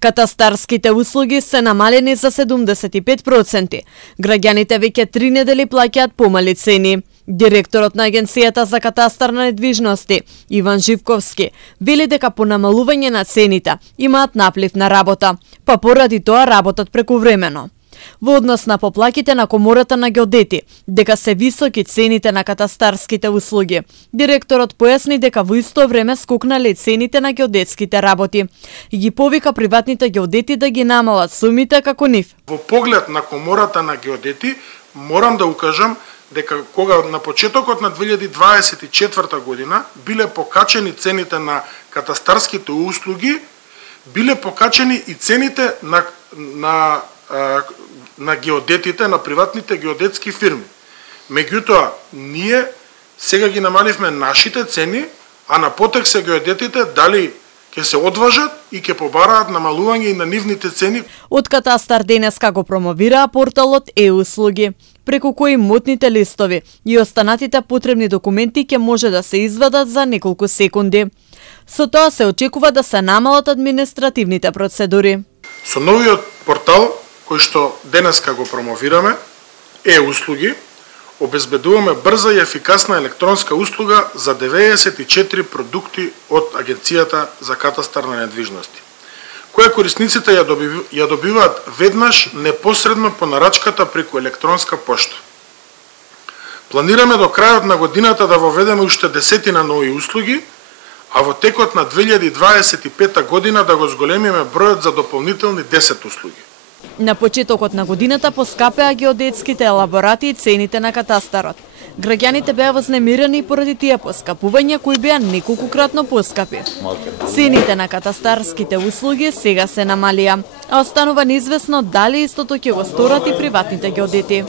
Катастарските услуги се намалени за 75%. Граѓаните веќе 3 недели плаќаат помали цени. Директорот на Агенцијата за катастар на недвижности, Иван Живковски, вели дека по намалување на цените имаат наплив на работа, па поради тоа работат прекувремено. Во однос на поплаките на Комората на геодети, дека се високи цените на катастарските услуги, директорот појасни дека во исто време скокнале цените на геодетските работи и ги повика приватните геодети да ги намалат сумите како нив. Во поглед на Комората на геодети, морам да укажам дека кога на почетокот на 2024 година биле покачени цените на катастарските услуги, биле покачени и цените на геодетите, на приватните геодетски фирми. Меѓутоа, ние сега ги намаливме нашите цени, а на потек се геодетите дали ќе се одважат и ќе побараат намалување и на нивните цени. Од Катастар денеска го промовираа порталот e-услуги, преку кои мотните листови и останатите потребни документи ќе може да се извадат за неколку секунди. Со тоа се очекува да се намалат административните процедури. Со новиот портал, кој што денеска го промовираме, e-услуги, обезбедуваме брза и ефикасна електронска услуга за 94 продукти од Агенцијата за катастар на недвижности, која корисниците ја добиваат веднаш непосредно по нарачката преку електронска пошта. Планираме до крајот на годината да воведеме уште 10 нови услуги, а во текот на 2025 година да го зголемиме бројот за дополнителни 10 услуги. На почетокот на годината поскапеа геодетските елаборати и цените на катастарот. Граѓаните беа вознемирени поради тие поскапувања кои беа неколкукратно поскапи. Цените на катастарските услуги сега се намалија, а останува неизвестно дали истото ќе го сторат и приватните геодети.